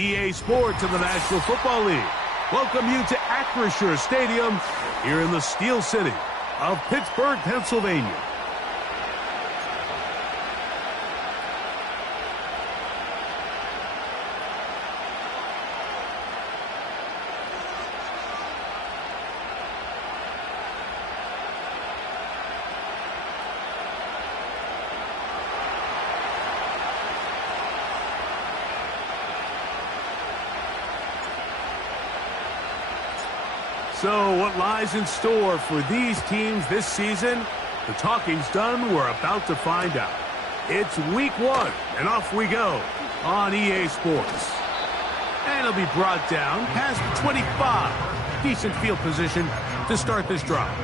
EA Sports in the National Football League welcome you to Acrisure Stadium here in the Steel City of Pittsburgh, Pennsylvania. So what lies in store for these teams this season? The talking's done. We're about to find out. It's week 1, and off we go on EA Sports. And it'll be brought down past the 25. Decent field position to start this drive.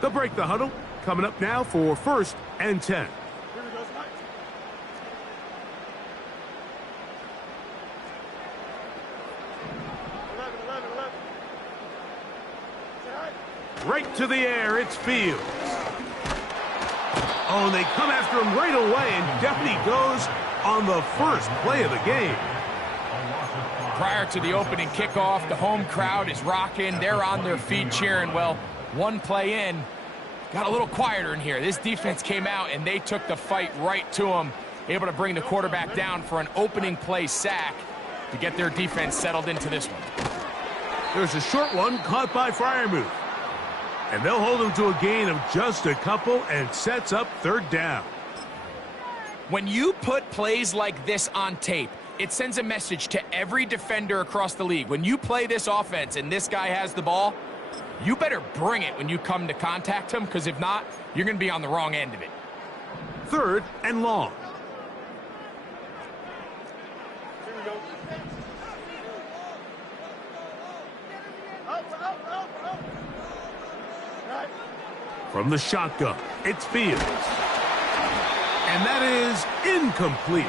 They'll break the huddle. Coming up now for 1st and 10. Right to the air, it's Fields. Oh, and they come after him right away, and down he goes on the first play of the game. Prior to the opening kickoff, the home crowd is rocking. They're on their feet cheering. Well, one play in, got a little quieter in here. This defense came out, and they took the fight right to him, able to bring the quarterback down for an opening play sack to get their defense settled into this one. There's a short one caught by Freiermuth. And they'll hold him to a gain of just a couple and sets up 3rd down. When you put plays like this on tape, it sends a message to every defender across the league. When you play this offense and this guy has the ball, you better bring it when you come to contact him, because if not, you're going to be on the wrong end of it. 3rd and long. From the shotgun, it's Fields. And that is incomplete.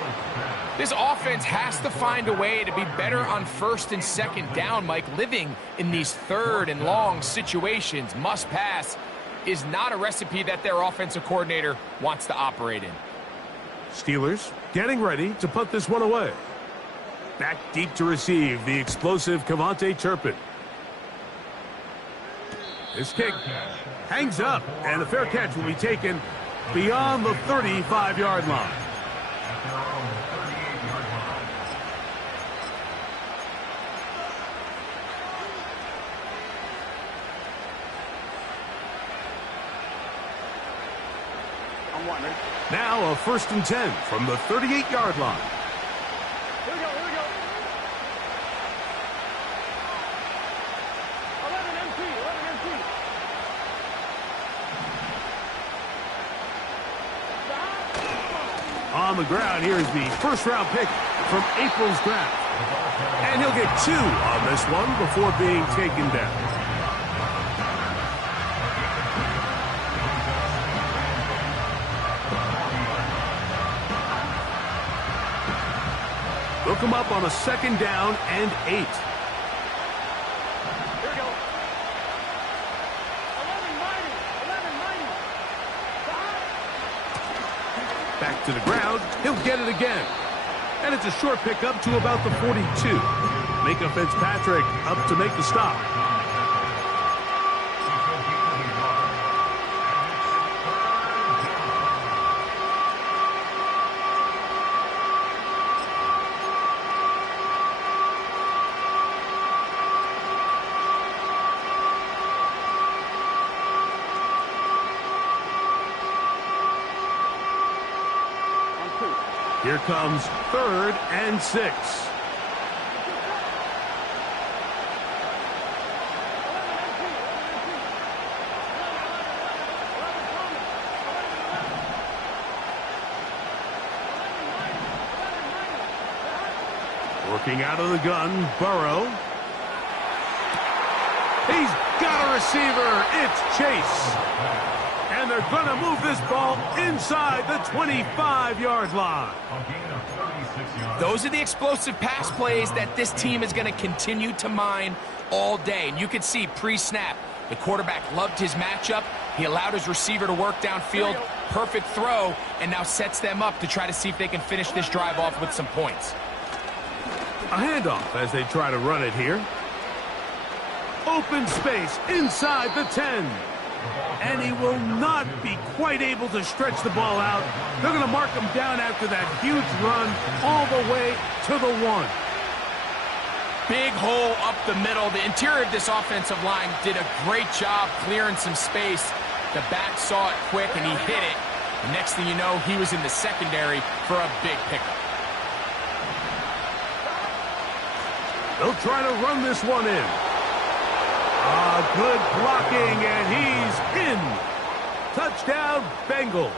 This offense has to find a way to be better on 1st and 2nd down, Mike. Living in these 3rd and long situations, must pass, is not a recipe that their offensive coordinator wants to operate in. Steelers getting ready to put this one away. Back deep to receive, the explosive Kevontae Turpin. This kick hangs up, and the fair catch will be taken beyond the 35-yard line. Now a 1st and 10 from the 38-yard line. Here we go. 11 MT. On the ground, here's the 1st-round pick from April's draft. And he'll get 2 on this one before being taken down. They'll come up on a 2nd down and 8. Here we go. 11-90. Back to the ground. He'll get it again. And it's a short pickup to about the 42. Micah Fitzpatrick up to make the stop. Here comes 3rd and 6. Working out of the gun, Burrow. He's got a receiver. It's Chase. And they're going to move this ball inside the 25-yard line. Those are the explosive pass plays that this team is going to continue to mine all day. And you can see pre-snap, the quarterback loved his matchup. He allowed his receiver to work downfield. Perfect throw, and now sets them up to try to see if they can finish this drive off with some points. A handoff as they try to run it here. Open space inside the 10. And he will not be quite able to stretch the ball out. They're going to mark him down after that huge run all the way to the 1. Big hole up the middle. The interior of this offensive line did a great job clearing some space. The back saw it quick, and he hit it. The next thing you know, he was in the secondary for a big pickup. They'll try to run this one in. Good blocking, and he's in. Touchdown, Bengals.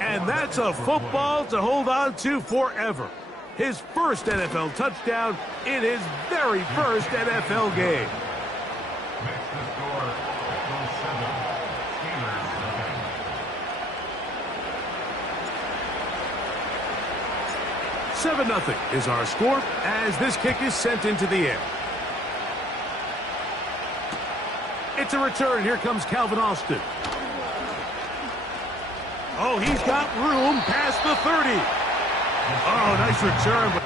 And that's a football to hold on to forever. His first NFL touchdown in his very first NFL game. 7-0 is our score as this kick is sent into the air. It's a return. Here comes Calvin Austin. Oh, he's got room past the 30. Oh, nice return.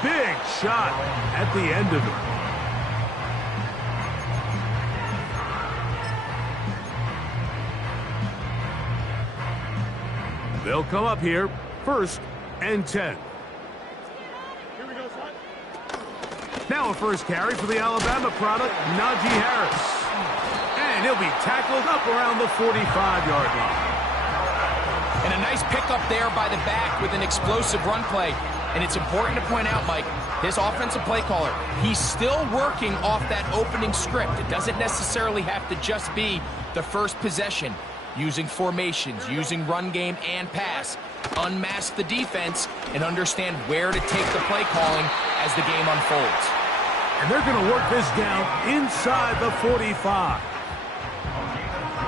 Big shot at the end of it. They'll come up here, 1st and 10. Here we go, son. Now a first carry for the Alabama product, Najee Harris. And he'll be tackled up around the 45-yard line. And a nice pickup there by the back with an explosive run play. And it's important to point out, Mike, this offensive play caller, he's still working off that opening script. It doesn't necessarily have to just be the first possession. Using formations, using run game and pass. Unmask the defense and understand where to take the play calling as the game unfolds. And they're going to work this down inside the 45.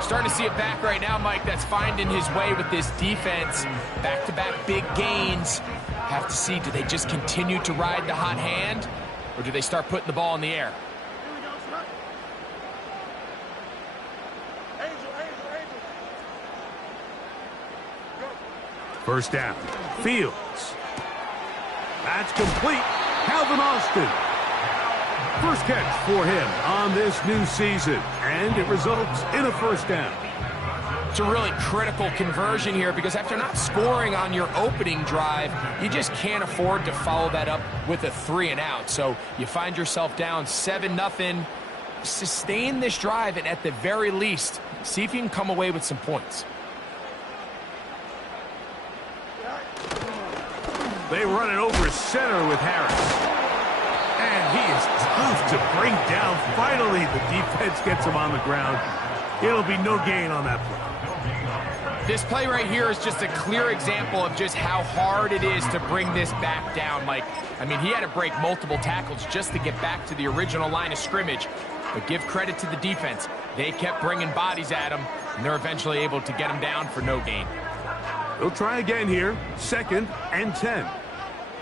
Starting to see it back right now, Mike, that's finding his way with this defense. Back-to-back big gains. Have to see, do they just continue to ride the hot hand, or do they start putting the ball in the air? Here we go, son. Angel. Go. First down, Fields. That's complete. Calvin Austin. First catch for him on this new season, and it results in a first down. It's a really critical conversion here because after not scoring on your opening drive, you just can't afford to follow that up with a 3-and-out. So you find yourself down 7-0. Sustain this drive and at the very least, see if you can come away with some points. They run it over center with Harris. And he is tough to bring down. Finally, the defense gets him on the ground. It'll be no gain on that play. This play right here is just a clear example of just how hard it is to bring this back down, Mike. I mean, he had to break multiple tackles just to get back to the original line of scrimmage. But give credit to the defense. They kept bringing bodies at him, and they're eventually able to get him down for no gain. They'll try again here, 2nd and 10. Angel.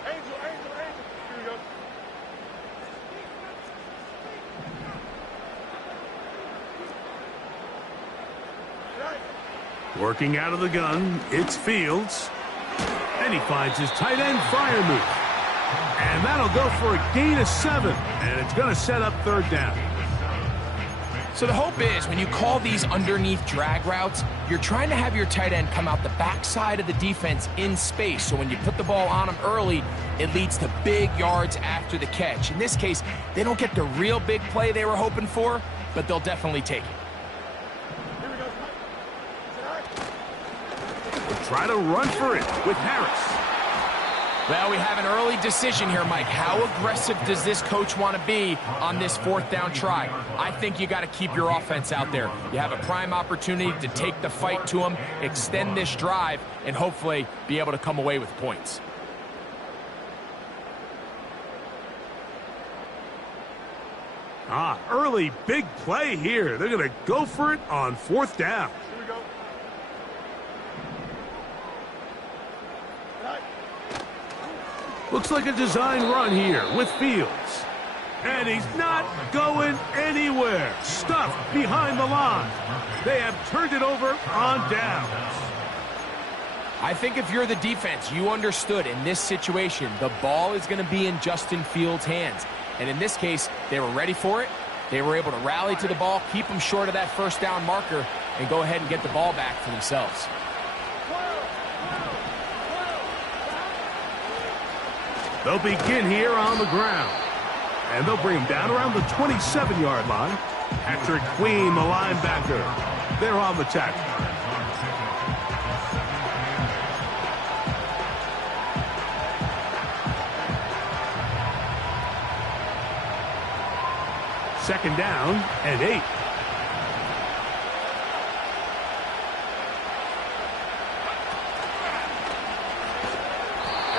Here we go. Working out of the gun, it's Fields. And he finds his tight end fire move. And that'll go for a gain of 7. And it's going to set up 3rd down. So the hope is when you call these underneath drag routes, you're trying to have your tight end come out the backside of the defense in space. So when you put the ball on him early, it leads to big yards after the catch. In this case, they don't get the real big play they were hoping for, but they'll definitely take it. We'll try to run for it with Harris. Well, we have an early decision here, Mike. How aggressive does this coach want to be on this 4th down try? I think you got to keep your offense out there. You have a prime opportunity to take the fight to them, extend this drive, and hopefully be able to come away with points. Early big play here. They're going to go for it on 4th down. Here we go. Looks like a design run here with Fields. And he's not going anywhere. Stuffed behind the line. They have turned it over on downs. I think if you're the defense, you understood in this situation, the ball is going to be in Justin Fields' hands. And in this case, they were ready for it. They were able to rally to the ball, keep them short of that 1st down marker, and go ahead and get the ball back for themselves. They'll begin here on the ground. And they'll bring him down around the 27-yard line. Patrick Queen, the linebacker. They're on the tackle. Second down and 8.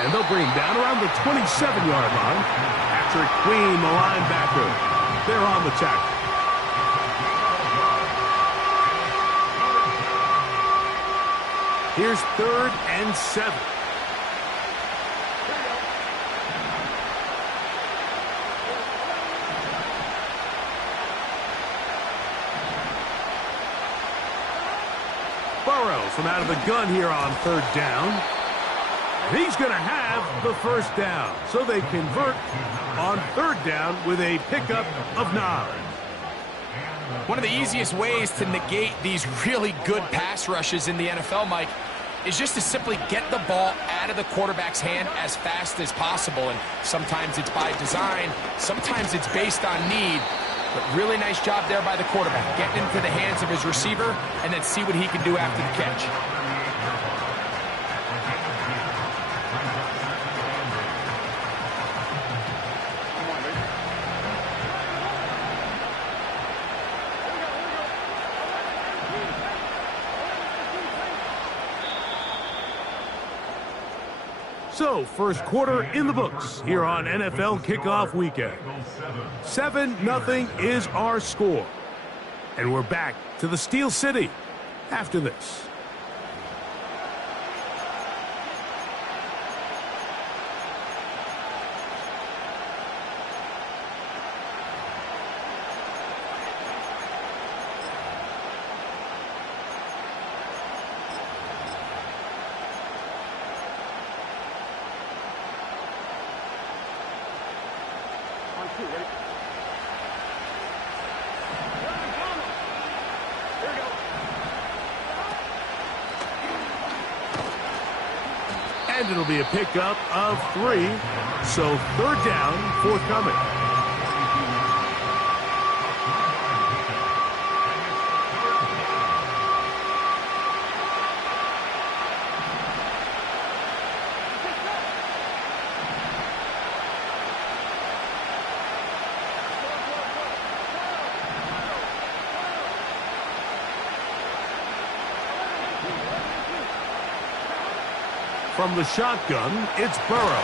And they'll bring him down around the 27-yard line. Patrick Queen, the linebacker. They're on the tackle. Here's 3rd and 7. Burrows from out of the gun here on 3rd down. He's going to have the 1st down. So they convert on 3rd down with a pickup of 9. One of the easiest ways to negate these really good pass rushes in the NFL, Mike, is just to simply get the ball out of the quarterback's hand as fast as possible. And sometimes it's by design, sometimes it's based on need. But really nice job there by the quarterback, getting into the hands of his receiver and then see what he can do after the catch. So, first quarter in the books here on NFL Kickoff Weekend. 7-0 is our score. And we're back to the Steel City after this. And it'll be a pickup of 3. So 3rd down, forthcoming. From the shotgun, it's Burrow.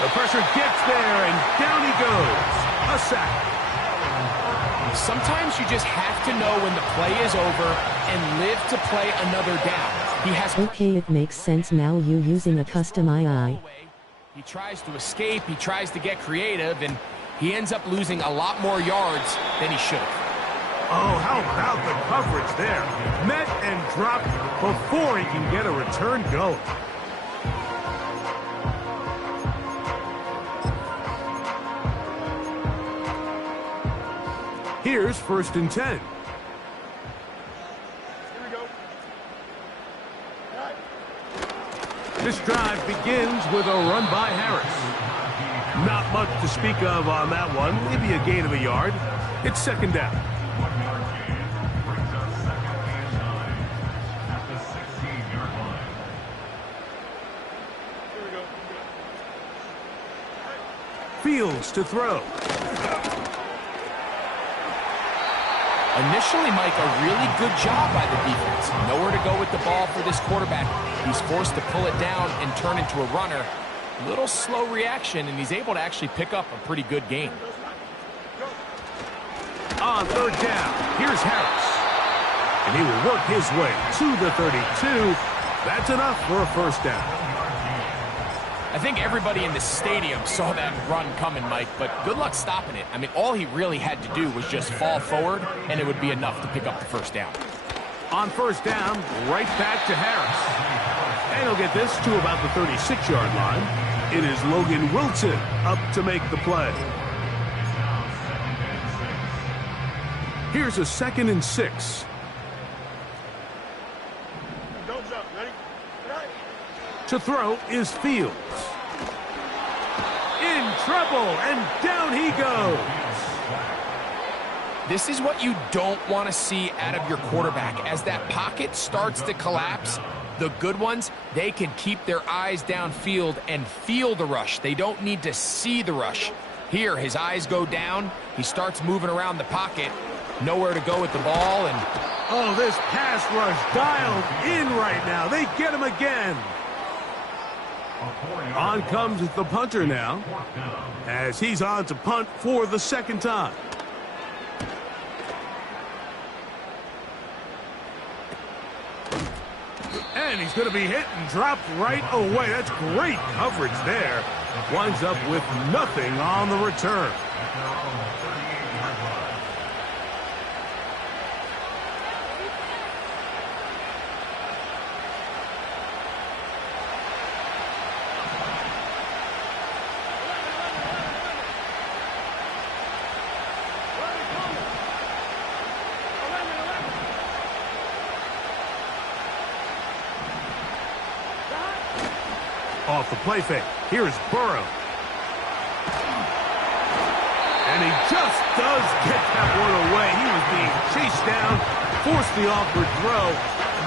The pressure gets there, and down he goes. A sack. Sometimes you just have to know when the play is over and live to play another down. He has. Okay, it makes sense now. You using a custom II. He tries to escape, he tries to get creative, and he ends up losing a lot more yards than he should have. Oh, how about the coverage there? Met and dropped before he can get a return going. Here's 1st and 10. This drive begins with a run by Harris. Not much to speak of on that one. Maybe a gain of a yard. It's second down. Fields to throw. Initially, Mike, a really good job by the defense. Nowhere to go with the ball for this quarterback. He's forced to pull it down and turn into a runner. Little slow reaction, and he's able to actually pick up a pretty good gain. On third down, here's Harris. And he will work his way to the 32. That's enough for a first down. I think everybody in the stadium saw that run coming, Mike, but good luck stopping it. I mean, all he really had to do was just fall forward, and it would be enough to pick up the first down. On first down, right back to Harris. And he'll get this to about the 36-yard line. It is Logan Wilson up to make the play. Here's a 2nd and 6. Don't jump. Ready? Right. To throw is Fields. In trouble, and down he goes. This is what you don't want to see out of your quarterback. As that pocket starts to collapse, the good ones, they can keep their eyes downfield and feel the rush. They don't need to see the rush. Here, his eyes go down. He starts moving around the pocket. Nowhere to go with the ball, and oh, this pass rush dialed in right now. They get him again. On comes the punter now, as he's on to punt for the second time. And he's going to be hit and dropped right away. That's great coverage there. Winds up with nothing on the return. Off the play fake. Here's Burrow. And he just does get that one away. He was being chased down, forced the awkward throw.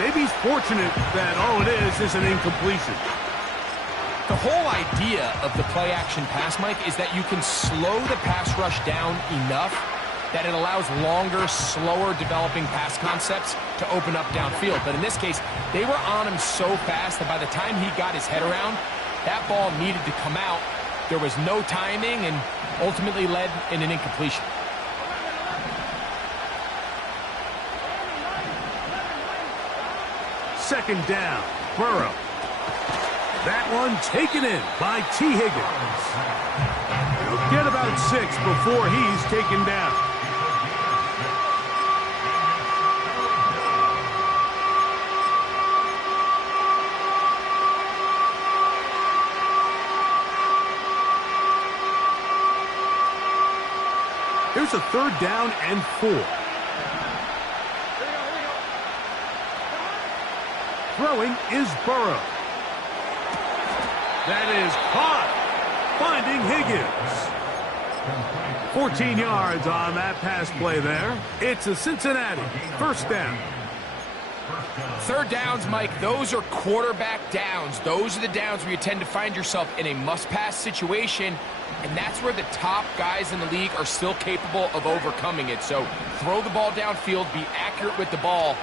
Maybe he's fortunate that all it is an incompletion. The whole idea of the play-action pass, Mike, is that you can slow the pass rush down enough that it allows longer, slower developing pass concepts to open up downfield. But in this case, they were on him so fast that by the time he got his head around, that ball needed to come out. There was no timing and ultimately led in an incompletion. Second down, Burrow. That one taken in by T. Higgins. He'll get about 6 before he's taken down. Here's a 3rd down and 4. Throwing is Burrow. That is caught. Finding Higgins. 14 yards on that pass play there. It's a Cincinnati first down. 3rd downs, Mike, those are quarterback downs. Those are the downs where you tend to find yourself in a must-pass situation, and that's where the top guys in the league are still capable of overcoming it. So throw the ball downfield, be accurate with the ball.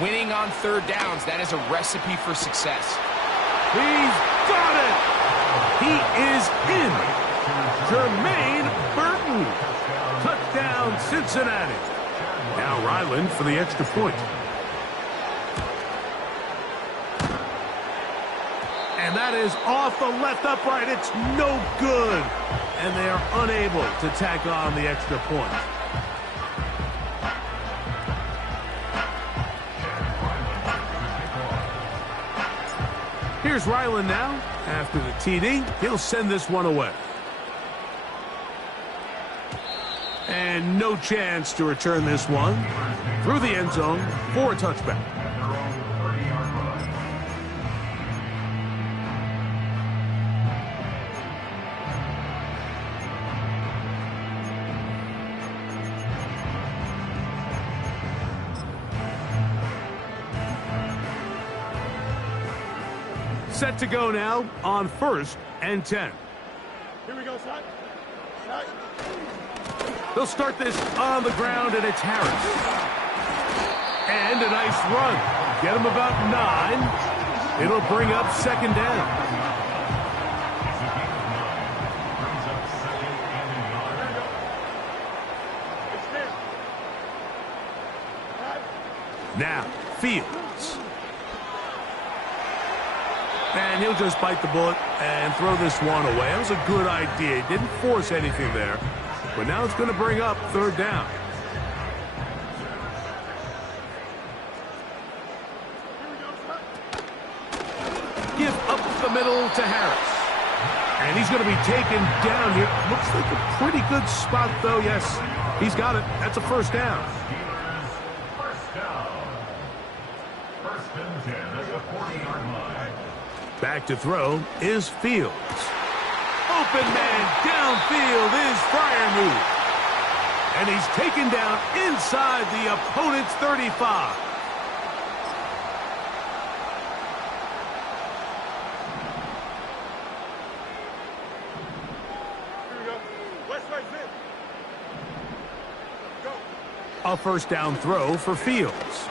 Winning on 3rd downs, that is a recipe for success. He's got it! He is in! Jermaine Burton! Touchdown, Cincinnati. Now Ryland for the extra point. And that is off the left upright. It's no good. And they are unable to tack on the extra point. Here's Ryland now. After the TD, he'll send this one away. And no chance to return this one through the end zone for a touchback. Set to go now on 1st and 10. Here we go, son. Right. They'll start this on the ground, and it's Harris. And a nice run. Get him about 9. It'll bring up 2nd down. Now, Fields. And he'll just bite the bullet and throw this one away. That was a good idea. He didn't force anything there. But now it's going to bring up 3rd down. Give up the middle to Harris. And he's going to be taken down here. Looks like a pretty good spot, though. Yes, he's got it. That's a 1st down. Back to throw is Fields. Open man downfield is Freiermuth. And he's taken down inside the opponent's 35. Here we go. West right fit. Go. A 1st down throw for Fields.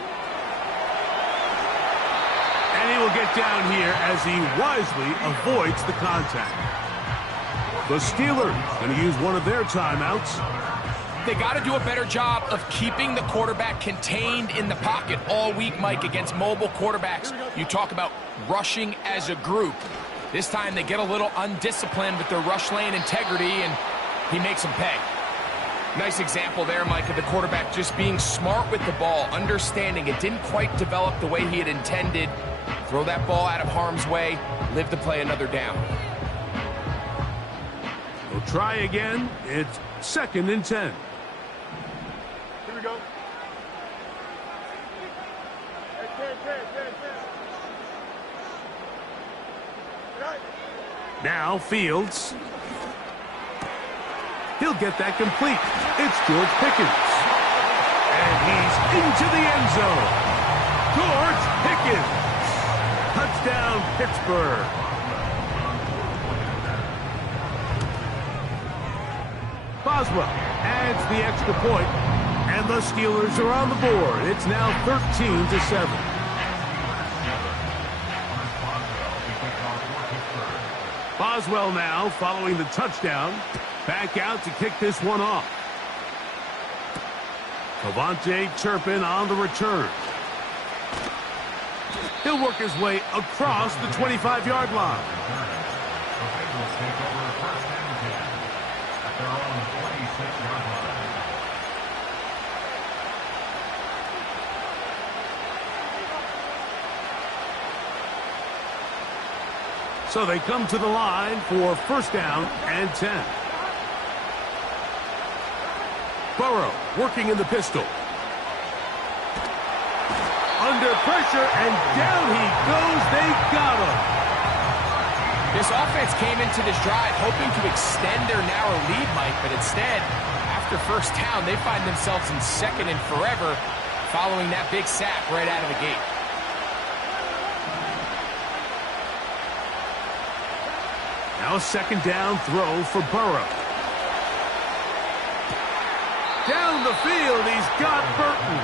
And he will get down here as he wisely avoids the contact. The Steelers going to use one of their timeouts. They got to do a better job of keeping the quarterback contained in the pocket all week, Mike, against mobile quarterbacks. You talk about rushing as a group. This time they get a little undisciplined with their rush lane integrity, and he makes them pay. Nice example there, Mike, of the quarterback just being smart with the ball, understanding it didn't quite develop the way he had intended. Throw that ball out of harm's way, live to play another down. We'll try again. It's 2nd and 10. Here we go. Hey, 10. Right. Now Fields. He'll get that complete. It's George Pickens. And he's into the end zone. George Pickens. Touchdown, Pittsburgh. Boswell adds the extra point, and the Steelers are on the board. It's now 13-7. Boswell now following the touchdown. Back out to kick this one off. Cavante Turpin on the return. He'll work his way across the 25-yard line. So they come to the line for 1st down and 10. Burrow working in the pistol. Under pressure, and down he goes. They got him. This offense came into this drive hoping to extend their narrow lead, Mike, but instead, after 1st down, they find themselves in 2nd and forever following that big sack right out of the gate. Now a 2nd down throw for Burrow. Down the field, he's got Burton.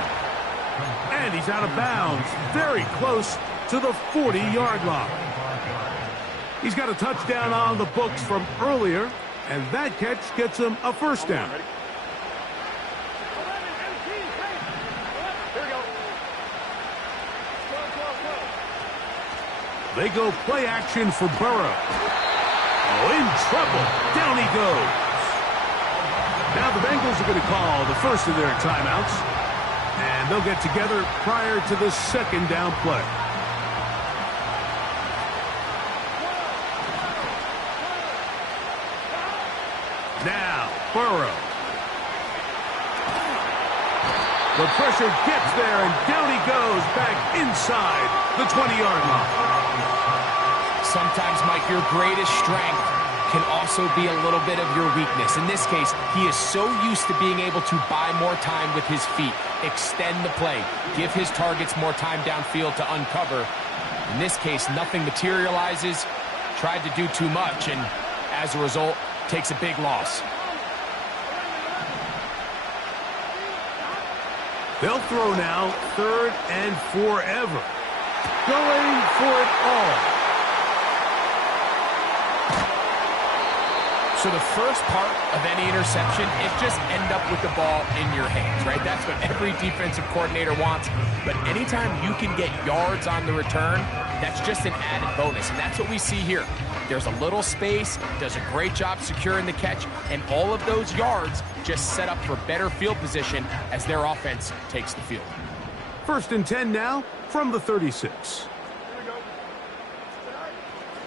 And he's out of bounds, very close to the 40-yard line. He's got a touchdown on the books from earlier, and that catch gets him a 1st down. They go play action for Burrow. Oh, in trouble. Down he goes. Now the Bengals are going to call the first of their timeouts. And they'll get together prior to the 2nd down play. Now, Burrow. The pressure gets there, and down he goes back inside the 20-yard line. Sometimes, Mike, your greatest strength can also be a little bit of your weakness. In this case, he is so used to being able to buy more time with his feet, extend the play, give his targets more time downfield to uncover. In this case, nothing materializes, tried to do too much, and as a result, takes a big loss. They'll throw now, 3rd and forever. Going for it all. So the first part of any interception is just end up with the ball in your hands, right? That's what every defensive coordinator wants. But anytime you can get yards on the return, that's just an added bonus. And that's what we see here. There's a little space, does a great job securing the catch, and all of those yards just set up for better field position as their offense takes the field. 1st and 10 now from the 36.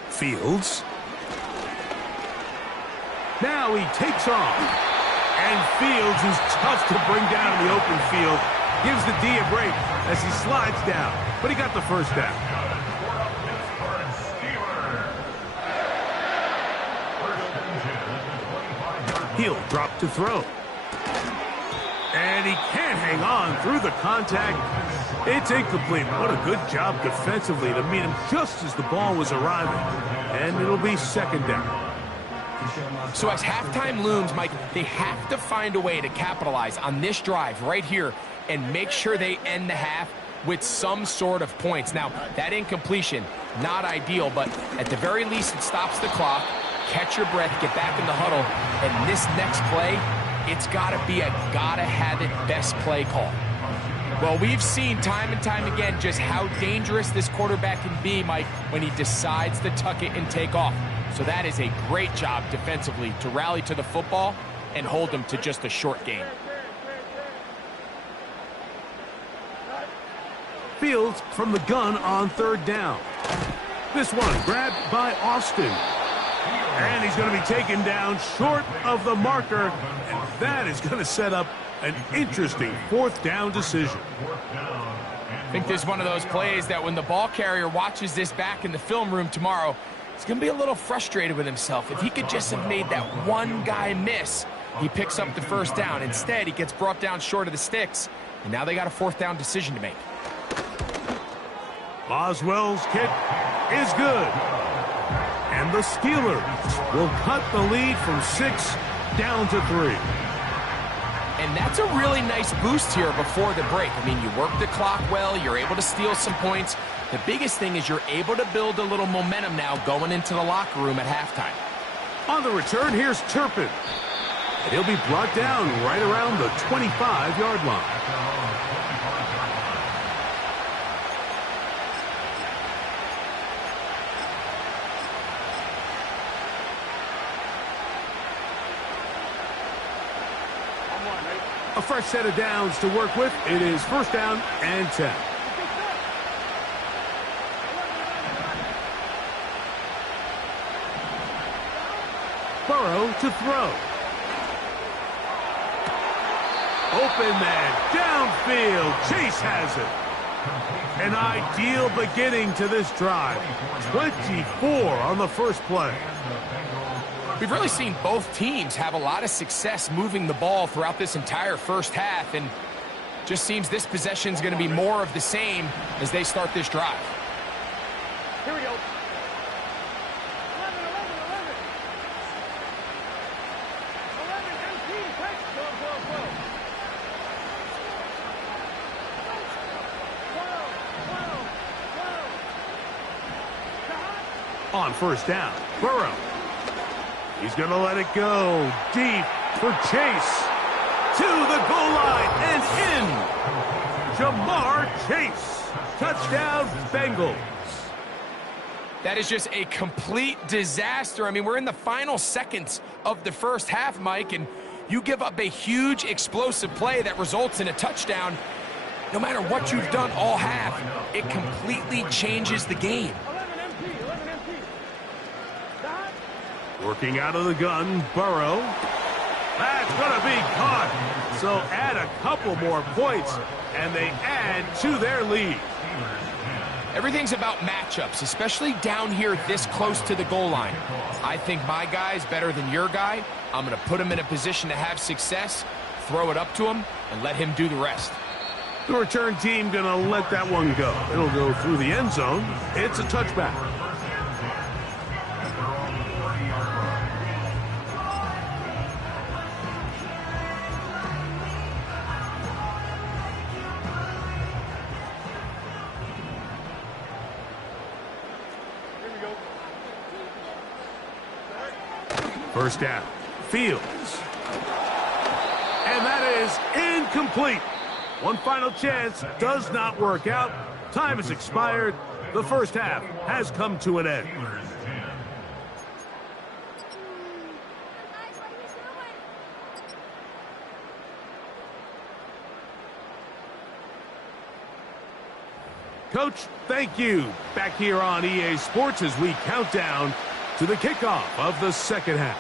Fields. Now he takes off. And Fields, who's tough to bring down in the open field, gives the D a break as he slides down. But he got the first down. He'll drop to throw. And he can't hang on through the contact. It's incomplete. What a good job defensively to meet him just as the ball was arriving. And it'll be 2nd down. So as halftime looms, Mike, they have to find a way to capitalize on this drive right here and make sure they end the half with some sort of points. Now, that incompletion, not ideal, but at the very least, it stops the clock. Catch your breath, get back in the huddle, and this next play, it's got to be a gotta-have-it best play call. Well, we've seen time and time again just how dangerous this quarterback can be, Mike, when he decides to tuck it and take off. So that is a great job defensively to rally to the football and hold them to just a short gain. Fields from the gun on 3rd down. This one grabbed by Austin. And he's going to be taken down short of the marker. And that is going to set up an interesting 4th down decision. I think this is one of those plays that when the ball carrier watches this back in the film room tomorrow, he's going to be a little frustrated with himself. If he could just have made that one guy miss, he picks up the 1st down. Instead, he gets brought down short of the sticks, and now they got a 4th down decision to make. Boswell's kick is good. And the Steelers will cut the lead from 6 down to 3. And that's a really nice boost here before the break. I mean, you work the clock well, you're able to steal some points. The biggest thing is you're able to build a little momentum now going into the locker room at halftime. On the return, here's Turpin. And he'll be brought down right around the 25-yard line. A fresh set of downs to work with. It is 1st down and 10. Burrow to throw. Open man, downfield. Chase has it. An ideal beginning to this drive. 24 on the first play. We've really seen both teams have a lot of success moving the ball throughout this entire first half, and just seems this possession is going to be more of the same as they start this drive. Here we go. 11. On 1st down, Burrow. He's going to let it go deep for Chase. To the goal line and in. Jamar Chase. Touchdown, Bengals. That is just a complete disaster. I mean, we're in the final seconds of the first half, Mike, and you give up a huge explosive play that results in a touchdown. No matter what you've done all half, it completely changes the game. Working out of the gun, Burrow. That's going to be caught. So add a couple more points, and they add to their lead. Everything's about matchups, especially down here this close to the goal line. I think my guy's better than your guy. I'm going to put him in a position to have success, throw it up to him, and let him do the rest. The return team going to let that one go. It'll go through the end zone. It's a touchback. First down. Fields. And that is incomplete. One final chance does not work out. Time has expired. The first half has come to an end. Coach, thank you. Back here on EA Sports as we count down to the kickoff of the second half.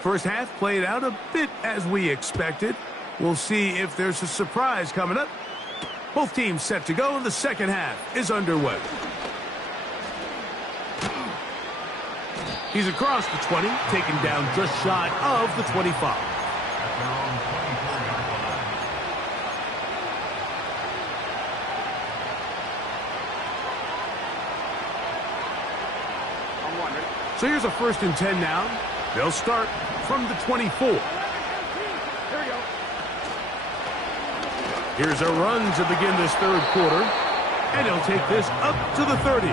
First half played out a bit as we expected. We'll see if there's a surprise coming up. Both teams set to go, and the second half is underway. He's across the 20, taken down just shy of the 25. So here's a 1st and 10 now. They'll start from the 24. Here we go. Here's a run to begin this third quarter. And he'll take this up to the 30.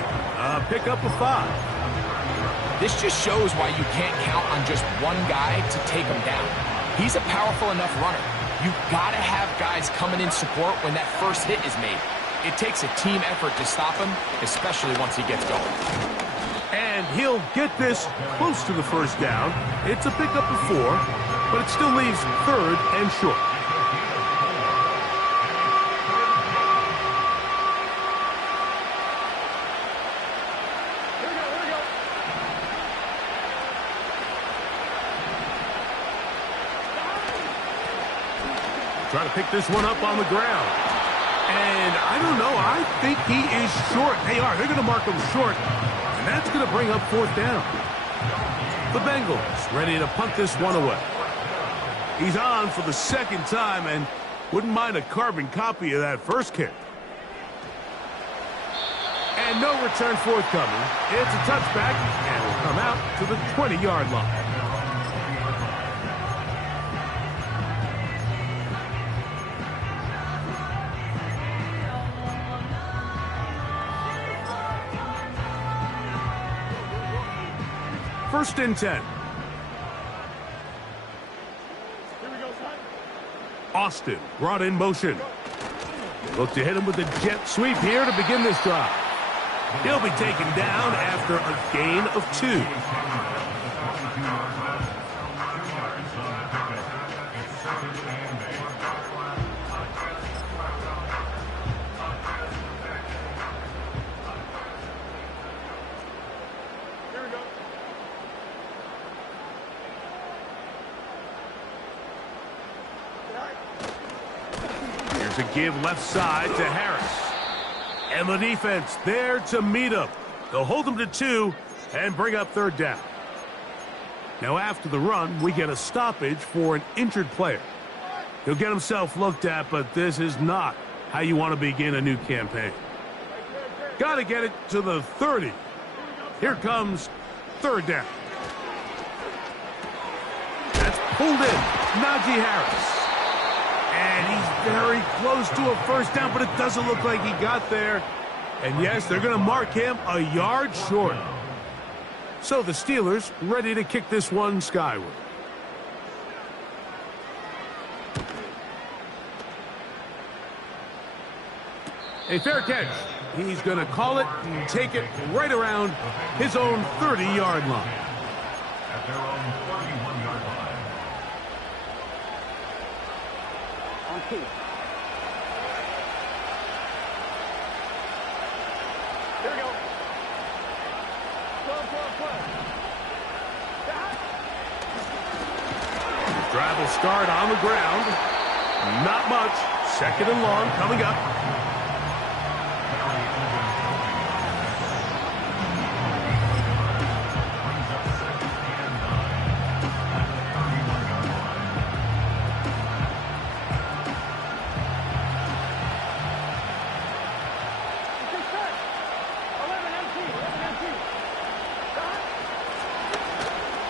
Pick up a 5. This just shows why you can't count on just one guy to take him down. He's a powerful enough runner. You've got to have guys coming in support when that first hit is made. It takes a team effort to stop him, especially once he gets going. And he'll get this close to the first down. It's a pickup of 4, but it still leaves 3rd and short. Here we go. Try to pick this one up on the ground. And I don't know. I think he is short. They are. They're going to mark him short. And that's going to bring up 4th down. The Bengals ready to punt this one away. He's on for the second time and wouldn't mind a carbon copy of that first kick. And no return forthcoming. It's a touchback and will come out to the 20-yard line. First and 10. Here we go, son. Austin brought in motion. Look to hit him with a jet sweep here to begin this drive. He'll be taken down after a gain of 2. To give left side to Harris. And the defense there to meet him. They'll hold him to 2 and bring up 3rd down. Now after the run, we get a stoppage for an injured player. He'll get himself looked at, but this is not how you want to begin a new campaign. Got to get it to the 30. Here comes 3rd down. That's pulled in. Najee Harris. And he's very close to a first down, but it doesn't look like he got there. And yes, they're going to mark him a yard short. So the Steelers ready to kick this one skyward. A fair catch. He's going to call it and take it right around his own 30-yard line. At their own 31-yard line. On 2. Here we go. Play. Drive will start on the ground. Not much. 2nd and long coming up.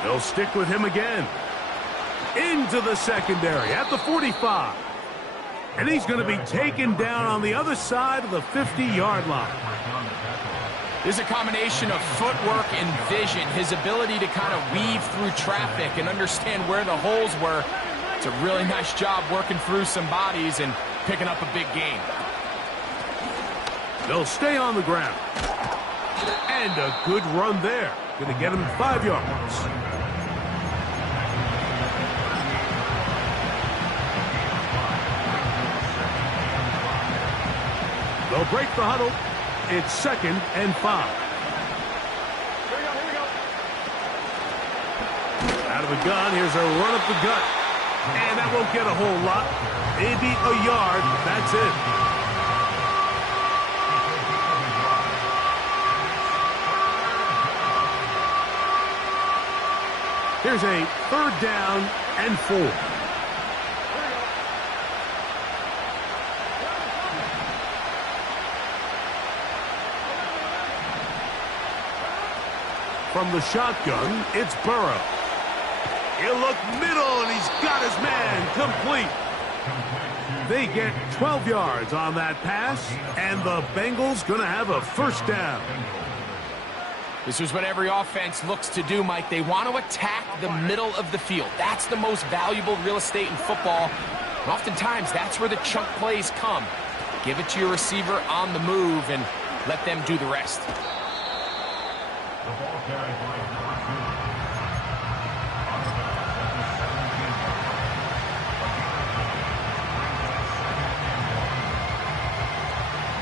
They'll stick with him again. Into the secondary at the 45. And he's going to be taken down on the other side of the 50-yard line. There's a combination of footwork and vision, his ability to kind of weave through traffic and understand where the holes were. It's a really nice job working through some bodies and picking up a big gain. They'll stay on the ground. And a good run there. Going to get him 5 yards. They'll break the huddle. It's 2nd and 5. Here we go. Out of the gun, here's a run up the gut. And that won't get a whole lot. Maybe a yard. That's it. Here's a 3rd down and 4. From the shotgun, it's Burrow. He'll look middle, and he's got his man complete. They get 12 yards on that pass, and the Bengals going to have a 1st down. This is what every offense looks to do, Mike. They want to attack the middle of the field. That's the most valuable real estate in football. And oftentimes, that's where the chunk plays come. Give it to your receiver on the move and let them do the rest. The ball carried by number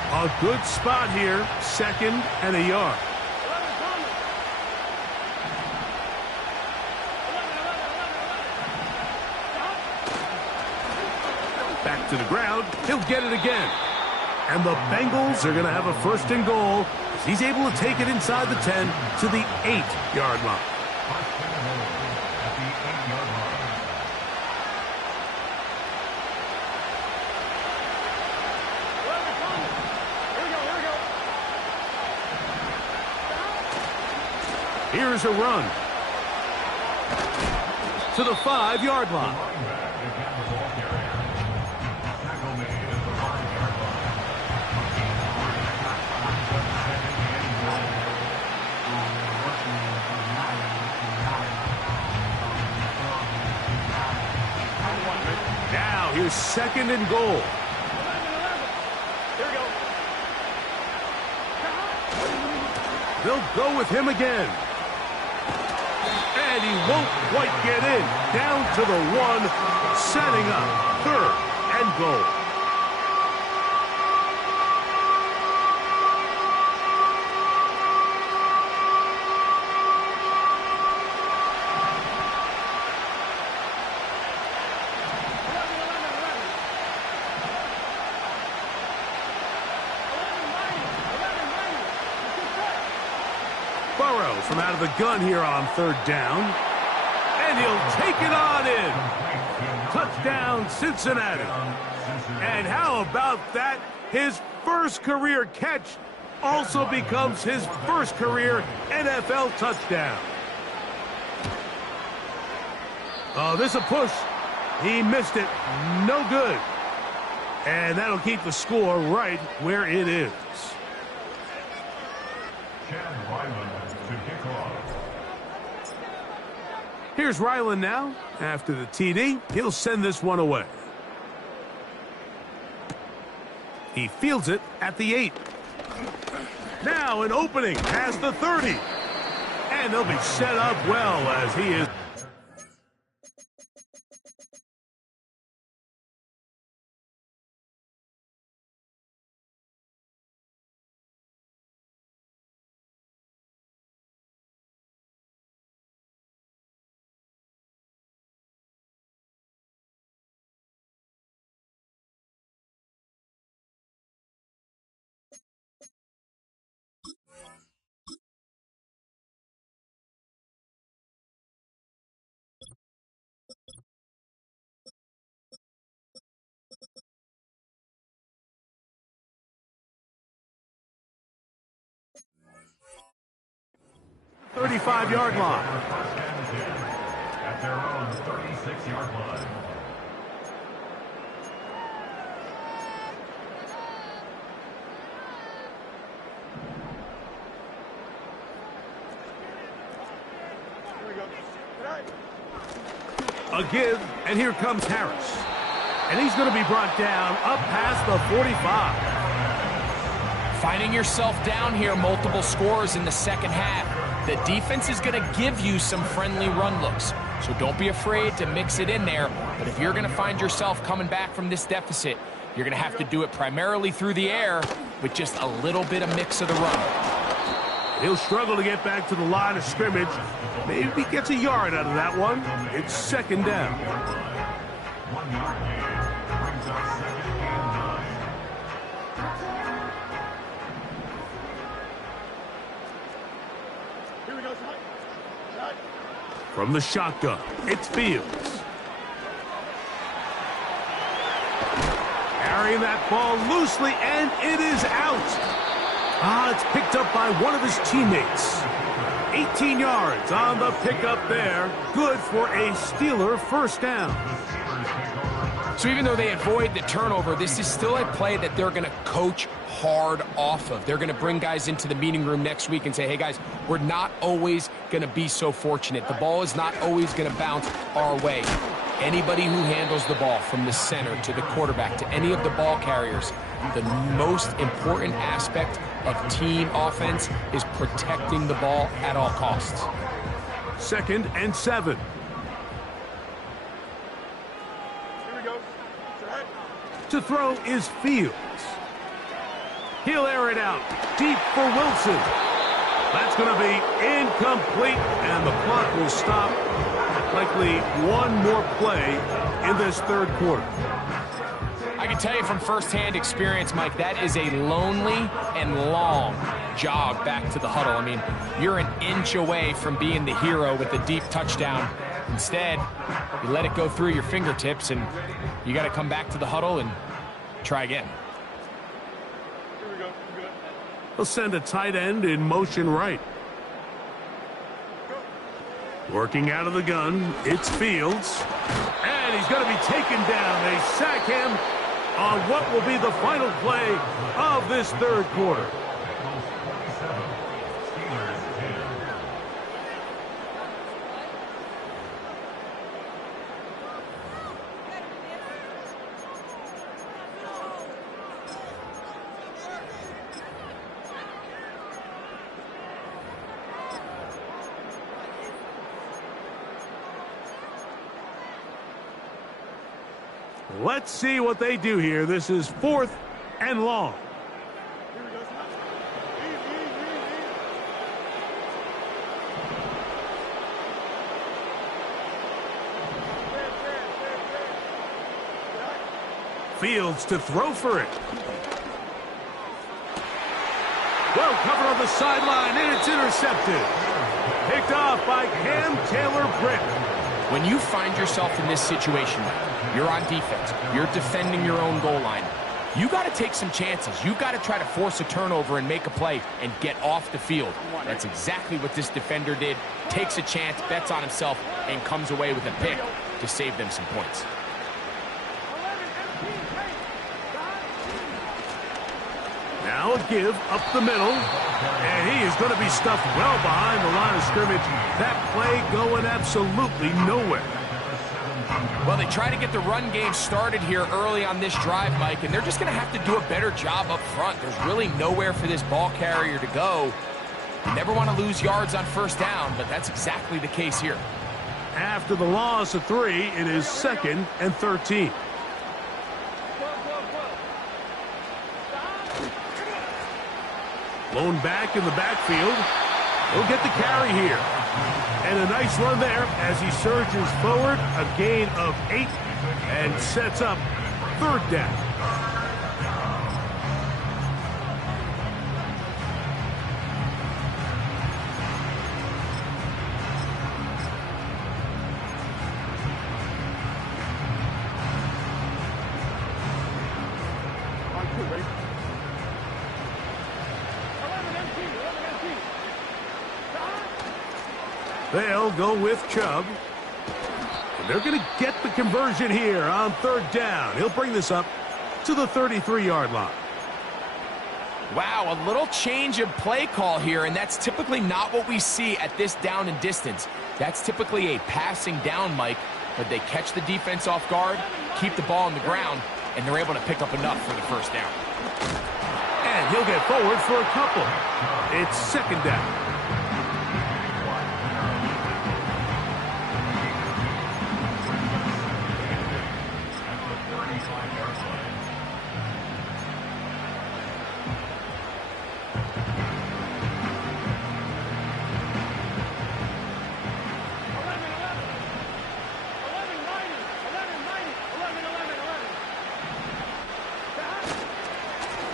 2. A good spot here, 2nd and a yard. Back to the ground. He'll get it again. And the Bengals are going to have a 1st and goal. He's able to take it inside the 10 to the 8-yard line. At the 8-yard line. Here's a run. To the 5-yard line. Now here's 2nd and goal. Here we go. They'll go with him again. And he won't quite get in. Down to the 1, setting up 3rd and goal. Burrow from out of the gun here on 3rd down. And he'll take it on in. Touchdown, Cincinnati. And how about that? His 1st career catch also becomes his 1st career NFL touchdown. Oh, this is a push. He missed it. No good. And that'll keep the score right where it is. Here's Ryland now. After the TD, he'll send this one away. He fields it at the 8. Now an opening past the 30. And they'll be set up well as he is. .35-yard line. at their own 36-yard line. A give, and here comes Harris. And he's going to be brought down up past the 45. Finding yourself down here, multiple scores in the second half. The defense is going to give you some friendly run looks. So don't be afraid to mix it in there. But if you're going to find yourself coming back from this deficit, you're going to have to do it primarily through the air with just a little bit of mix of the run. He'll struggle to get back to the line of scrimmage. Maybe gets a yard out of that one. It's second down. 1 yard gain brings up second and 9. Here we go, tonight. From the shotgun, it's Fields. Carrying that ball loosely, and it is out. It's picked up by one of his teammates. 18 yards on the pickup there. Good for a Steeler first down. So even though they avoid the turnover, this is still a play that they're going to coach hard off of. They're going to bring guys into the meeting room next week and say, hey, guys, we're not always going to be so fortunate. The ball is not always going to bounce our way. Anybody who handles the ball, from the center to the quarterback to any of the ball carriers, the most important aspect of team offense is protecting the ball at all costs. 2nd and 7. Here we go. Tonight. To throw is Fields. He'll air it out deep for Wilson. That's going to be incomplete, and the clock will stop. Likely one more play in this third quarter. I can tell you from firsthand experience, Mike, that is a lonely and long jog back to the huddle. I mean, you're an inch away from being the hero with a deep touchdown. Instead, you let it go through your fingertips, and you got to come back to the huddle and try again. Here we go. Good. He'll send a tight end in motion right. Working out of the gun, it's Fields. And he's going to be taken down. They sack him on what will be the final play of this third quarter. Let's see what they do here. This is 4th and long. Here we go, tonight. Fields to throw for it. Well covered on the sideline, and it's intercepted. Picked off by Cam Taylor-Britt. When you find yourself in this situation, you're on defense, you're defending your own goal line, you got to take some chances. You got to try to force a turnover and make a play and get off the field. That's exactly what this defender did. Takes a chance, bets on himself, and comes away with a pick to save them some points. Now a give up the middle, and he is going to be stuffed well behind the line of scrimmage. That play going absolutely nowhere. Well, they try to get the run game started here early on this drive, Mike, and they're just going to have to do a better job up front. There's really nowhere for this ball carrier to go. You never want to lose yards on first down, but that's exactly the case here. After the loss of 3, it is 2nd and 13. Blown back in the backfield. He'll get the carry here. And a nice run there as he surges forward. A gain of 8 and sets up 3rd down. They'll go with Chubb. They're going to get the conversion here on third down. He'll bring this up to the 33-yard line. Wow, a little change of play call here, and that's typically not what we see at this down and distance. That's typically a passing down, Mike, but they catch the defense off guard, keep the ball on the ground, and they're able to pick up enough for the first down. And he'll get forward for a couple. It's second down.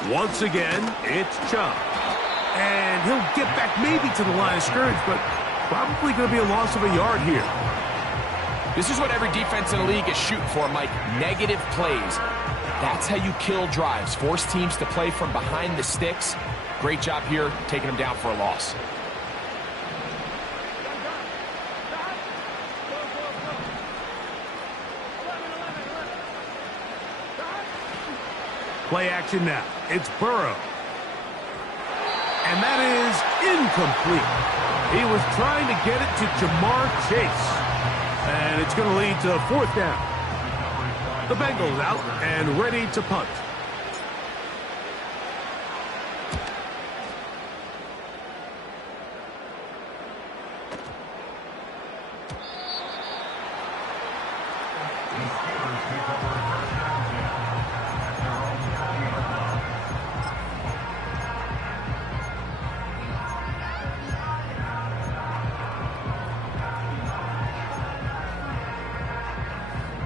Once again, it's Chubb. And he'll get back maybe to the line of scrimmage, but probably going to be a loss of a yard here. This is what every defense in the league is shooting for, Mike. Negative plays. That's how you kill drives. Force teams to play from behind the sticks. Great job here, taking them down for a loss. Play action now. It's Burrow. And that is incomplete. He was trying to get it to Jamar Chase. And it's going to lead to fourth down. The Bengals out and ready to punt.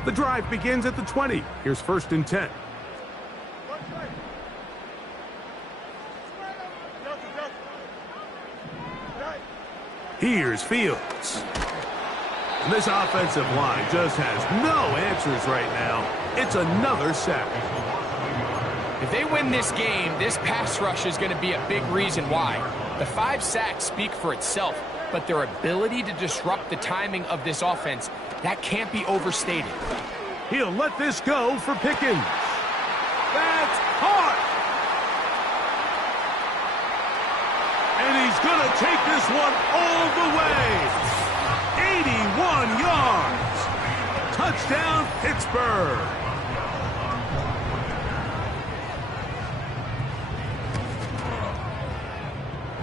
The drive begins at the 20. Here's first and 10. Here's Fields. And this offensive line just has no answers right now. It's another sack. If they win this game, this pass rush is going to be a big reason why. The 5 sacks speak for itself, but their ability to disrupt the timing of this offense, that can't be overstated. He'll let this go for Pickens. That's hard. And he's going to take this one all the way. 81 yards. Touchdown, Pittsburgh.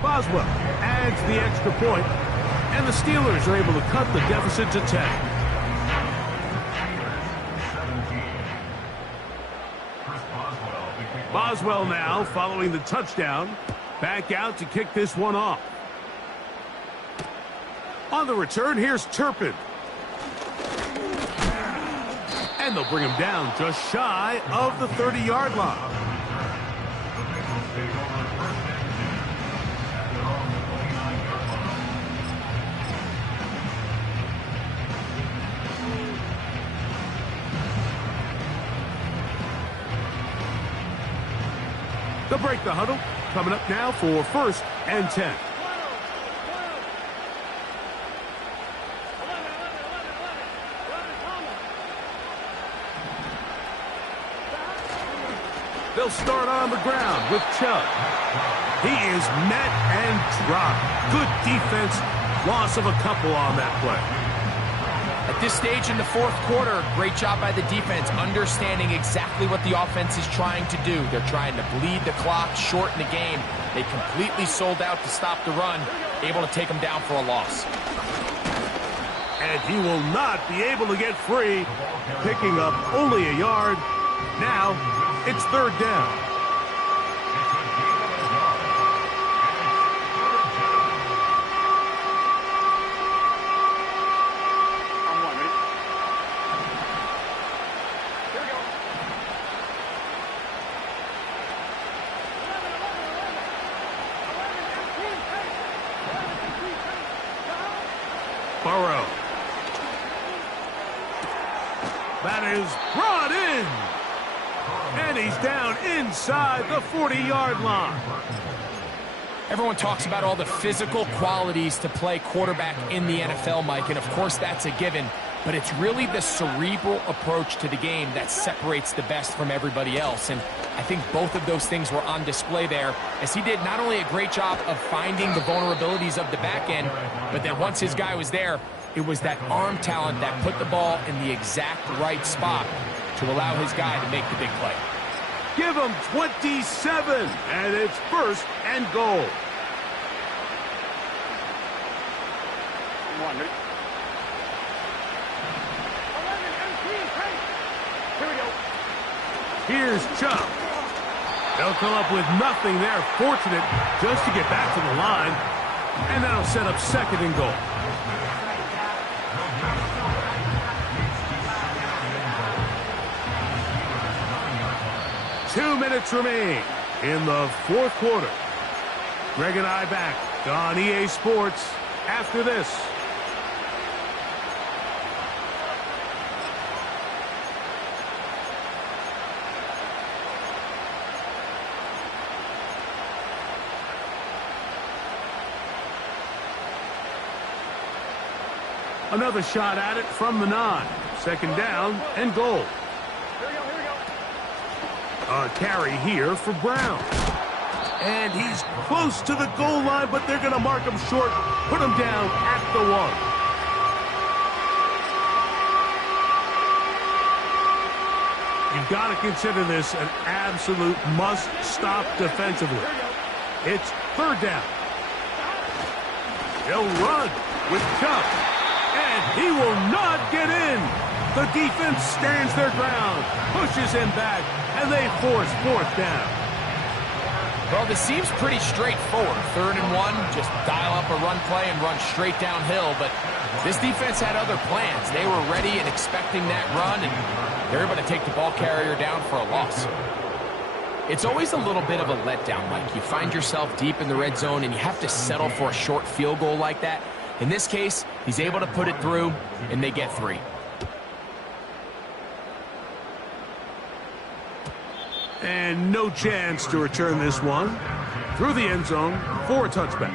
Boswell adds the extra point, and the Steelers are able to cut the deficit to 10. Boswell now following the touchdown. Back out to kick this one off. On the return, here's Turpin. And they'll bring him down just shy of the 30-yard line. They'll break the huddle. Coming up now for first and 10. They'll start on the ground with Chubb. He is met and dropped. Good defense. Loss of a couple on that play. At this stage in the fourth quarter, great job by the defense, understanding exactly what the offense is trying to do. They're trying to bleed the clock, shorten the game. They completely sold out to stop the run, able to take them down for a loss. And he will not be able to get free, picking up only a yard. Now, it's third down. Burrow. That is brought in. And he's down inside the 40-yard line. Everyone talks about all the physical qualities to play quarterback in the NFL, Mike, and of course that's a given. but it's really the cerebral approach to the game that separates the best from everybody else. And I think both of those things were on display there, as he did not only a great job of finding the vulnerabilities of the back end, but then once his guy was there, it was that arm talent that put the ball in the exact right spot to allow his guy to make the big play. Give him 27, and it's first and goal. Come on, ready? 11 MT, hey! Here we go. Here's Chubb. They'll come up with nothing there. Fortunate just to get back to the line. And that'll set up second and goal. Two minutes remain in the fourth quarter. Greg and I back on EA Sports after this. Another shot at it from the 9. Second down and goal. Here we go, here we go. A carry here for Brown. And he's close to the goal line, but they're going to mark him short, put him down at the 1. You've got to consider this an absolute must-stop defensively. It's third down. He'll run with Chubb. And he will not get in. The defense stands their ground, pushes him back, and they force fourth down. Well, this seems pretty straightforward. 3rd and 1, just dial up a run play and run straight downhill. But this defense had other plans. They were ready and expecting that run, and they're able to take the ball carrier down for a loss. It's always a little bit of a letdown, Mike. You find yourself deep in the red zone, and you have to settle for a short field goal like that. In this case, he's able to put it through, and they get 3. And no chance to return this one. Through the end zone for a touchback.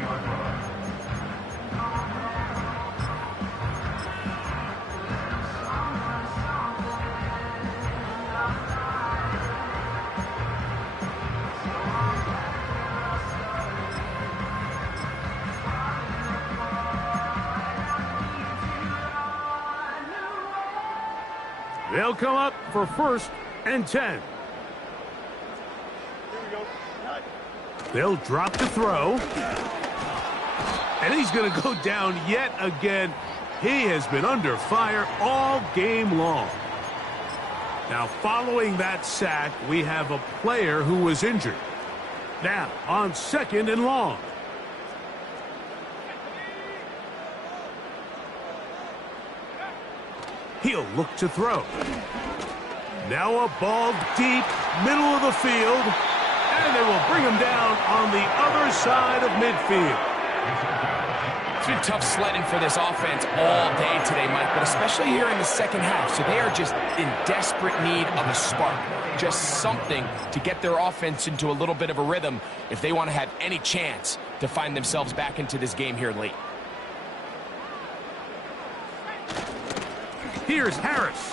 They'll come up for 1st and 10. Here we go. Nut. They'll drop the throw. And he's going to go down yet again. He has been under fire all game long. Now, following that sack, we have a player who was injured. Now, on 2nd and long. He'll look to throw. Now a ball deep, middle of the field, and they will bring him down on the other side of midfield. It's been tough sledding for this offense all day today, Mike, but especially here in the second half. So they are just in desperate need of a spark, just something to get their offense into a little bit of a rhythm if they want to have any chance to find themselves back into this game here late. Here's Harris.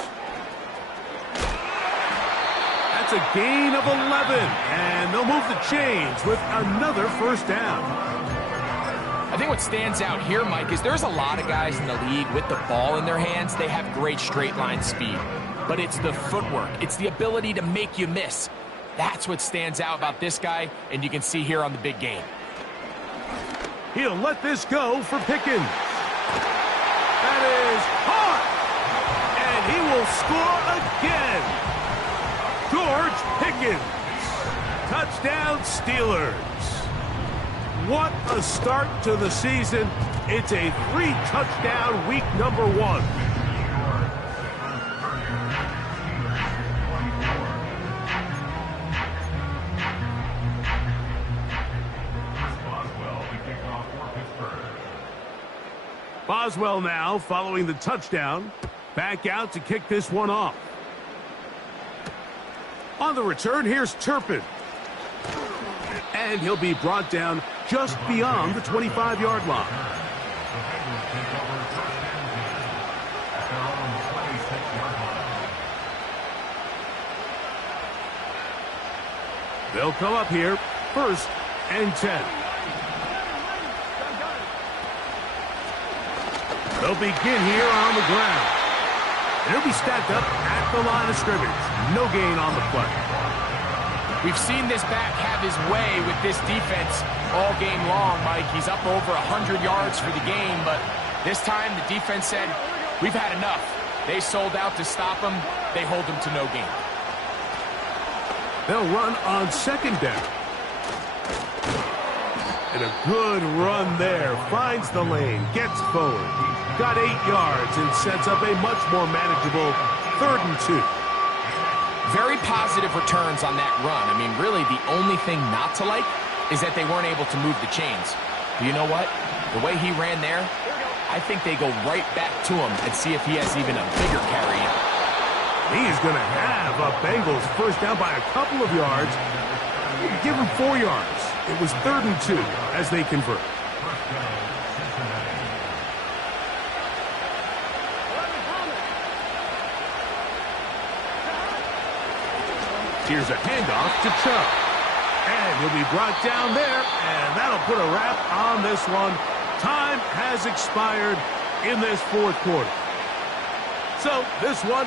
That's a gain of 11, and they'll move the chains with another first down. I think what stands out here, Mike, is there's a lot of guys in the league with the ball in their hands. They have great straight line speed, but it's the footwork. It's the ability to make you miss. That's what stands out about this guy, and you can see here on the big game. He'll let this go for Pickens. That is hard. And he will score again. George Pickens. Touchdown Steelers. What a start to the season. It's a 3-touchdown week number 1. Boswell now following the touchdown. Back out to kick this one off. On the return, here's Turpin. And he'll be brought down just beyond the 25-yard line. They'll come up here, 1st and 10. They'll begin here on the ground. They'll be stacked up at the line of scrimmage. No gain on the play. We've seen this back have his way with this defense all game long, Mike. He's up over 100 yards for the game, but this time the defense said, we've had enough. They sold out to stop him. They hold him to no gain. They'll run on 2nd down. And a good run there. Finds the lane, gets forward. Got 8 yards and sets up a much more manageable 3rd and 2. Very positive returns on that run. I mean, really, the only thing not to like is that they weren't able to move the chains. But you know what? The way he ran there, I think they go right back to him and see if he has even a bigger carry in. He is going to have a Bengals 1st down by a couple of yards. Give him 4 yards. It was 3rd and 2 as they convert. Here's a handoff to Chubb. And he'll be brought down there, and that'll put a wrap on this one. Time has expired in this 4th quarter. So this one